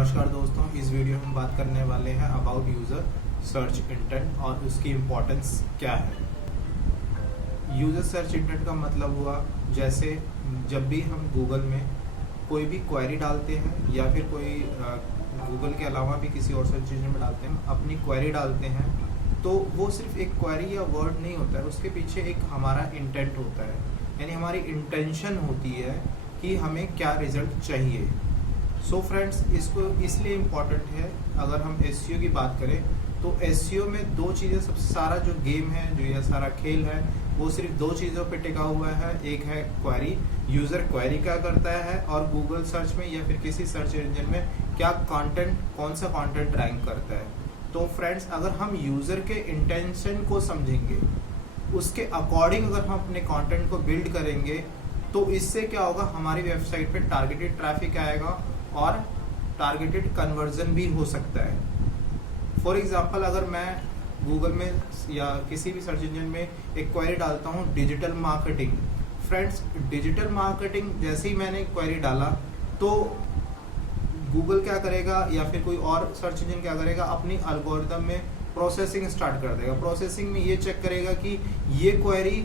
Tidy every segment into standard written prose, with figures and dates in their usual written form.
नमस्कार दोस्तों, इस वीडियो में हम बात करने वाले हैं अबाउट यूज़र सर्च इंटेंट और उसकी इम्पोर्टेंस क्या है। यूज़र सर्च इंटेंट का मतलब हुआ जैसे जब भी हम गूगल में कोई भी क्वेरी डालते हैं या फिर कोई गूगल के अलावा भी किसी और सर्च इंजन में डालते हैं, अपनी क्वेरी डालते हैं तो वो सिर्फ एक क्वेरी या वर्ड नहीं होता है, उसके पीछे एक हमारा इंटेंट होता है, यानी हमारी इंटेंशन होती है कि हमें क्या रिजल्ट चाहिए। सो फ्रेंड्स, इसको इसलिए इम्पॉर्टेंट है। अगर हम एसईओ की बात करें तो एसईओ में दो चीज़ें, सब सारा जो गेम है, जो यह सारा खेल है, वो सिर्फ दो चीज़ों पे टिका हुआ है। एक है क्वेरी, यूज़र क्वेरी क्या करता है, और गूगल सर्च में या फिर किसी सर्च इंजन में क्या कंटेंट, कौन सा कंटेंट रैंक करता है। तो फ्रेंड्स, अगर हम यूज़र के इंटेंशन को समझेंगे, उसके अकॉर्डिंग अगर हम अपने कंटेंट को बिल्ड करेंगे तो इससे क्या होगा, हमारी वेबसाइट पे टारगेटेड ट्रैफिक आएगा और टारगेटेड कन्वर्जन भी हो सकता है। फॉर एग्जांपल, अगर मैं गूगल में या किसी भी सर्च इंजन में एक क्वेरी डालता हूँ digital marketing. Friends, digital marketing जैसे ही मैंने क्वेरी डाला तो गूगल क्या करेगा या फिर कोई और सर्च इंजन क्या करेगा, अपनी एल्गोरिथम में प्रोसेसिंग स्टार्ट कर देगा। प्रोसेसिंग में ये चेक करेगा कि ये क्वेरी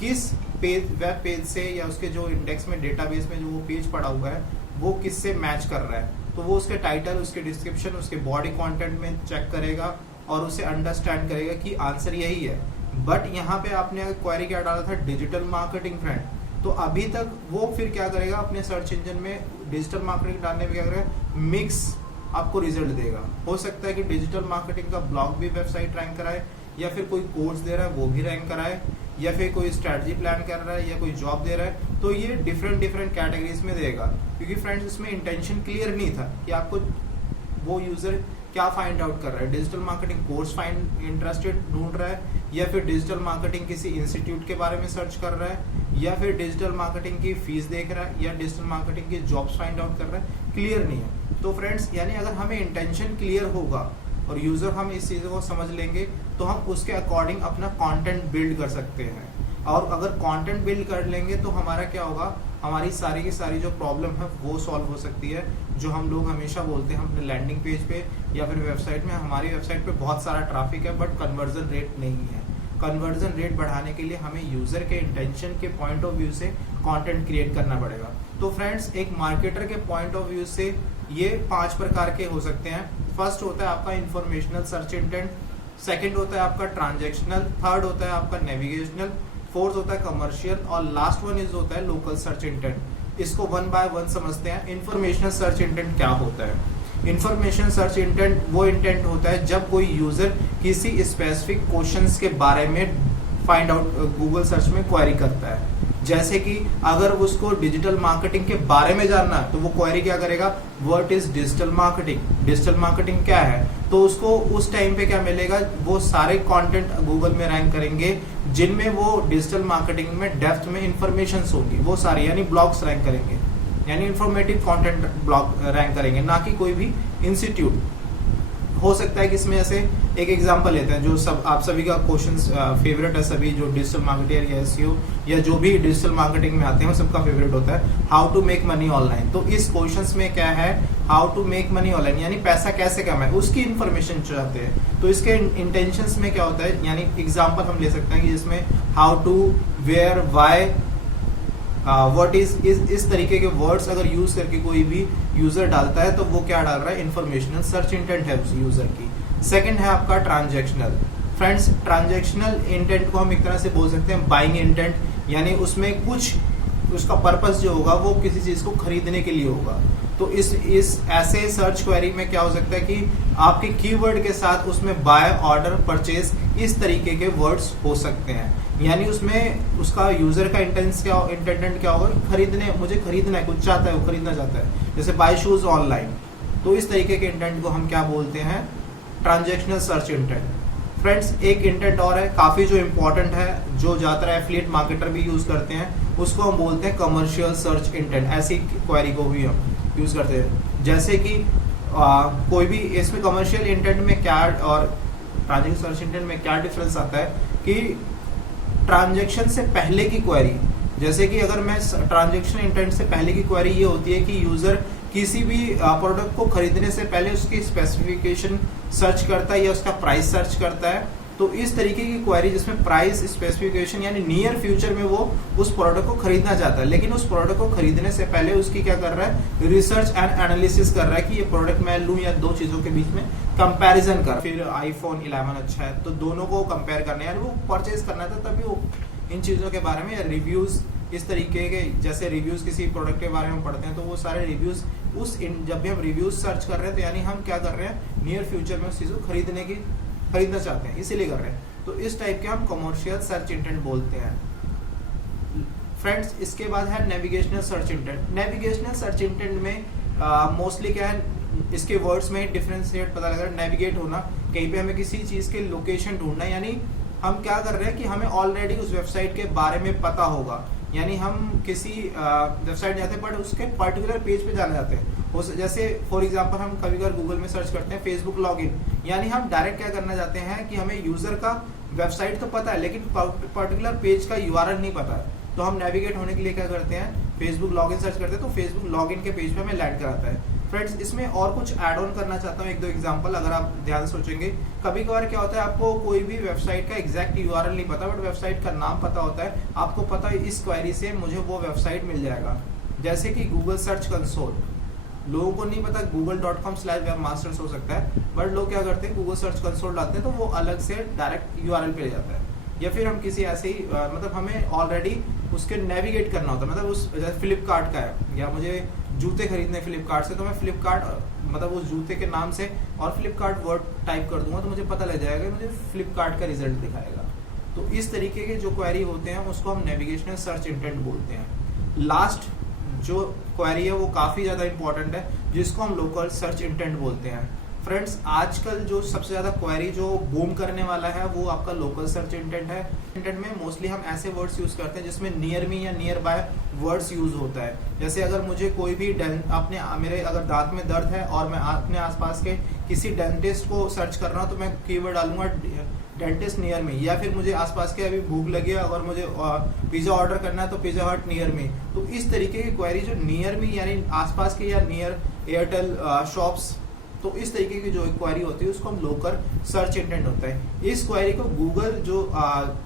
किस पेज, वेब पेज से या उसके जो इंडेक्स में, डेटाबेस में जो वो पेज पड़ा हुआ है, वो किससे मैच कर रहा है। तो वो उसके टाइटल, उसके डिस्क्रिप्शन, उसके बॉडी कंटेंट में चेक करेगा और उसे अंडरस्टैंड करेगा कि आंसर यही है। बट यहाँ पे आपने क्वेरी क्या डाला था, डिजिटल मार्केटिंग फ्रेंड, तो अभी तक वो फिर क्या करेगा, अपने सर्च इंजन में डिजिटल मार्केटिंग डालने में क्या करेगा, मिक्स आपको रिजल्ट देगा। हो सकता है कि डिजिटल मार्केटिंग का ब्लॉग भी वेबसाइट रैंक कराए, या फिर कोई कोर्स दे रहा है वो भी रैंक कराए, या फिर कोई स्ट्रैटेजी प्लान कर रहा है या कोई जॉब दे रहा है, तो ये डिफरेंट कैटेगरीज में देगा। क्योंकि फ्रेंड्स, इसमें इंटेंशन क्लियर नहीं था कि आपको वो यूजर क्या फाइंड आउट कर रहा है। Digital marketing course find interested ढूंढ रहा है, या फिर डिजिटल मार्केटिंग किसी इंस्टीट्यूट के बारे में सर्च कर रहा है, या फिर डिजिटल मार्केटिंग की फीस देख रहा है, या डिजिटल मार्केटिंग की जॉब्स फाइंड आउट कर रहा है, क्लियर नहीं है। तो फ्रेंड्स, यानी अगर हमें इंटेंशन क्लियर होगा और यूजर हम इस चीज़ को समझ लेंगे तो हम उसके अकॉर्डिंग अपना कंटेंट बिल्ड कर सकते हैं। और अगर कंटेंट बिल्ड कर लेंगे तो हमारा क्या होगा, हमारी सारी की सारी जो प्रॉब्लम है वो सॉल्व हो सकती है। जो हम लोग हमेशा बोलते हैं अपने लैंडिंग पेज पे या फिर वेबसाइट में, हमारी वेबसाइट पे बहुत सारा ट्रैफिक है बट कन्वर्जन रेट नहीं है। कन्वर्जन रेट बढ़ाने के लिए हमें यूजर के इंटेंशन के पॉइंट ऑफ व्यू से कंटेंट क्रिएट करना पड़ेगा। तो फ्रेंड्स, एक मार्केटर के पॉइंट ऑफ व्यू से ये 5 प्रकार के हो सकते हैं। फर्स्ट होता है आपका इंफॉर्मेशनल सर्च इंटेंट, सेकंड होता है आपका ट्रांजैक्शनल, थर्ड होता है आपका नेविगेशनल, फोर्थ होता है कमर्शियल, और लास्ट वन इज होता है लोकल सर्च इंटेंट। इसको वन बाय वन समझते हैं। इंफॉर्मेशनल सर्च इंटेंट क्या होता है? इंफॉर्मेशन सर्च इंटेंट वो इंटेंट होता है जब कोई यूजर किसी स्पेसिफिक क्वेश्चंस के बारे में फाइंड आउट गूगल सर्च में क्वेरी करता है। जैसे कि अगर उसको डिजिटल मार्केटिंग के बारे में जानना है तो वो क्वेरी क्या करेगा, what is digital marketing, digital marketing क्या है। तो उसको उस टाइम पे क्या मिलेगा, वो सारे कंटेंट गूगल में रैंक करेंगे जिनमें वो डिजिटल मार्केटिंग में डेप्थ में इंफॉर्मेशन होगी, वो सारी, यानी ब्लॉग्स रैंक करेंगे, यानी इंफॉर्मेटिव कंटेंट ब्लॉग रैंक करेंगे, ना कि कोई भी इंस्टीट्यूट। हो सकता है कि इसमें ऐसे एक एग्जांपल लेते हैं जो सब आप सभी का क्वेश्चंस फेवरेट है, सभी जो डिजिटल मार्केटर या एसईओ या जो भी डिजिटल मार्केटिंग में आते हैं सबका फेवरेट होता है, how to make money online. तो इस क्वेश्चंस में क्या है, how to make money online, यानी पैसा कैसे कमाए, उसकी इन्फॉर्मेशन चाहते हैं। तो इसके इंटेंशंस में क्या होता है, यानी एग्जाम्पल हम ले सकते हैं कि जिसमें how to, where, why, what is, इस तरीके के वर्ड्स अगर यूज करके कोई भी यूजर डालता है तो वो क्या डाल रहा है, इंफॉर्मेशनल सर्च इंटेंट है उस यूजर की। सेकंड है आपका ट्रांजैक्शनल। फ्रेंड्स, ट्रांजैक्शनल इंटेंट को हम एक तरह से बोल सकते हैं बाइंग इंटेंट, यानी उसमें कुछ उसका पर्पस जो होगा वो किसी चीज को खरीदने के लिए होगा। तो इस ऐसे सर्च क्वेरी में क्या हो सकता है कि आपके कीवर्ड के साथ उसमें बाय, ऑर्डर, परचेज, इस तरीके के वर्ड्स हो सकते हैं। यानी उसमें उसका यूजर का इंटेंडेंट क्या होगा, खरीदने, मुझे खरीदना है, कुछ चाहता है, वो खरीदना चाहता है, जैसे बाय शूज ऑनलाइन। तो इस तरीके के इंटेंट को हम क्या बोलते हैं, ट्रांजैक्शनल सर्च इंटेंट। फ्रेंड्स, एक इंटेंट और है काफी जो इंपॉर्टेंट है, जो ज्यादातर एफिलिएट मार्केटर भी यूज करते हैं, उसको हम बोलते हैं कमर्शियल सर्च इंटेंट। ऐसी क्वेरी को भी हम यूज करते हैं। जैसे कि कोई भी इसमें कमर्शियल इंटेंट में क्या और ट्रांजैक्शनल सर्च इंटेंट में क्या डिफरेंस आता है कि ट्रांजैक्शन से पहले की क्वेरी जैसे कि अगर मैं ट्रांजैक्शन इंटेंट से पहले की क्वेरी ये होती है कि यूजर किसी भी प्रोडक्ट को खरीदने से पहले उसकी स्पेसिफिकेशन सर्च करता है या उसका प्राइस सर्च करता है, तो इस तरीके की क्वेरी जिसमें प्राइस स्पेसिफिकेशन यानी नियर फ्यूचर में वो उस प्रोडक्ट को खरीदना चाहता है, लेकिन उस प्रोडक्ट को खरीदने से पहले उसकी क्या कर रहा है, रिसर्च एंड एनालिसिस कर रहा है कि ये प्रोडक्ट मैं लूं या दो चीजों के बीच में कंपैरिजन कर, फिर आईफोन 11 अच्छा है तो दोनों को कंपेयर करना है, यानी वो परचेज करना था तभी वो इन चीजों के बारे में रिव्यूज, इस तरीके के जैसे रिव्यूज किसी प्रोडक्ट के बारे में पढ़ते हैं तो वो सारे रिव्यूज जब भी हम रिव्यूज सर्च कर रहे हैं तो यानी हम क्या कर रहे हैं, नियर फ्यूचर में उस चीज को खरीदना चाहते हैं, इसीलिए कर रहे हैं। तो इस टाइप के हम कमर्शियल सर्च इंटेंट बोलते हैं फ्रेंड्स। इसके बाद है navigational search intent. Navigational search intent में मोस्टली क्या है, इसके वर्ड्स में डिफरेंशिएट पता लग रहा है, नेविगेट होना, कहीं पे हमें किसी चीज के लोकेशन ढूंढना, यानी हम क्या कर रहे हैं कि हमें ऑलरेडी उस वेबसाइट के बारे में पता होगा, यानी हम किसी वेबसाइट जाते हैं बट उसके पर्टिकुलर पेज पे जाना चाहते हैं, जैसे फॉर एग्जांपल हम कभी कभी गूगल में सर्च करते हैं फेसबुक लॉगिन, यानी हम डायरेक्ट क्या करना चाहते हैं कि हमें यूजर का वेबसाइट तो पता है लेकिन पर्टिकुलर पेज का यूआरएल नहीं पता है, तो हम नेविगेट होने के लिए क्या करते हैं, फेसबुक लॉगिन सर्च करते हैं तो फेसबुक लॉगिन के पेज पे हमें लैंड कराता है। फ्रेंड्स इसमें और कुछ ऐड ऑन करना चाहता हूँ, एक दो एग्जांपल अगर आप ध्यान से सोचेंगे। कभी कभार क्या होता है, आपको कोई भी वेबसाइट का एग्जैक्ट यूआरएल नहीं पता बट वेबसाइट का नाम पता होता है, आपको पता है इस क्वेरी से मुझे वो वेबसाइट मिल जाएगा, जैसे कि गूगल सर्च कंसोल। लोगों को नहीं पता google.com/webmasters हो सकता है, बट लोग क्या करते हैं गूगल सर्च कंसोल डालते हैं तो वो अलग से डायरेक्ट यूआरएल पे ले जाता है। या फिर हम किसी ऐसे ही मतलब हमें ऑलरेडी उसके नेविगेट करना होता है, मतलब उस जैसे फ्लिपकार्ट का है या मुझे जूते खरीदने फ्लिपकार्ट से, तो मैं फ्लिपकार्ट मतलब उस जूते के नाम से और फ्लिपकार्ट वर्ड टाइप कर दूंगा तो मुझे पता लग जाएगा, मुझे फ्लिपकार्ट का रिजल्ट दिखाएगा। तो इस तरीके के जो क्वेरी होते हैं उसको हम नेविगेशनल सर्च इंटेंट बोलते हैं। लास्ट जो क्वेरी है वो काफी ज्यादा इंपॉर्टेंट है, जिसको हम लोकल सर्च इंटेंट बोलते हैं। फ्रेंड्स आजकल जो सबसे ज्यादा क्वेरी जो बूम करने वाला है वो आपका लोकल सर्च इंटेंट है। इंटेंट में मोस्टली हम ऐसे वर्ड्स यूज करते हैं जिसमें नियर मी या नियर बाय वर्ड्स यूज होता है। जैसे अगर मुझे कोई भी मेरे अगर दांत में दर्द है और मैं अपने आसपास के किसी डेंटिस्ट को सर्च कर रहा हूँ तो मैं कीवर्ड डालूंगा डेंटिस्ट नियर में, या फिर मुझे आसपास के अभी भूख लगी है अगर मुझे पिज्जा ऑर्डर करना है तो पिज्जा हट नियर में। तो इस तरीके की क्वेरी जो नियर में यानी आसपास के या नियर एयरटेल शॉप्स, तो इस तरीके की जो क्वेरी होती है उसको हम लोकल सर्च इंटेंट होता है। इस क्वेरी को गूगल जो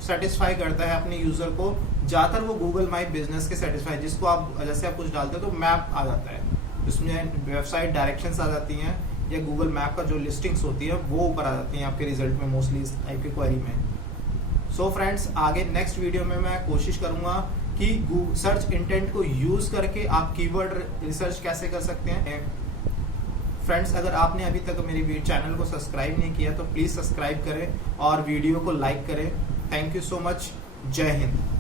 सेटिस्फाई करता है अपने यूजर को, ज्यादातर वो गूगल माई बिजनेस के सेटिस्फाई, जिसको आप जैसे आप कुछ डालते हो तो मैप आ जाता है, उसमें वेबसाइट डायरेक्शंस आ जाती हैं या गूगल मैप का जो लिस्टिंग्स होती है वो ऊपर आ जाती हैं आपके रिजल्ट में मोस्टली इस टाइप की क्वेरी में। सो फ्रेंड्स आगे नेक्स्ट वीडियो में मैं कोशिश करूंगा कि सर्च इंटेंट को यूज करके आप कीवर्ड रिसर्च कैसे कर सकते हैं। फ्रेंड्स अगर आपने अभी तक मेरी चैनल को सब्सक्राइब नहीं किया तो प्लीज सब्सक्राइब करें और वीडियो को लाइक करें। Thank you so much. जय हिंद।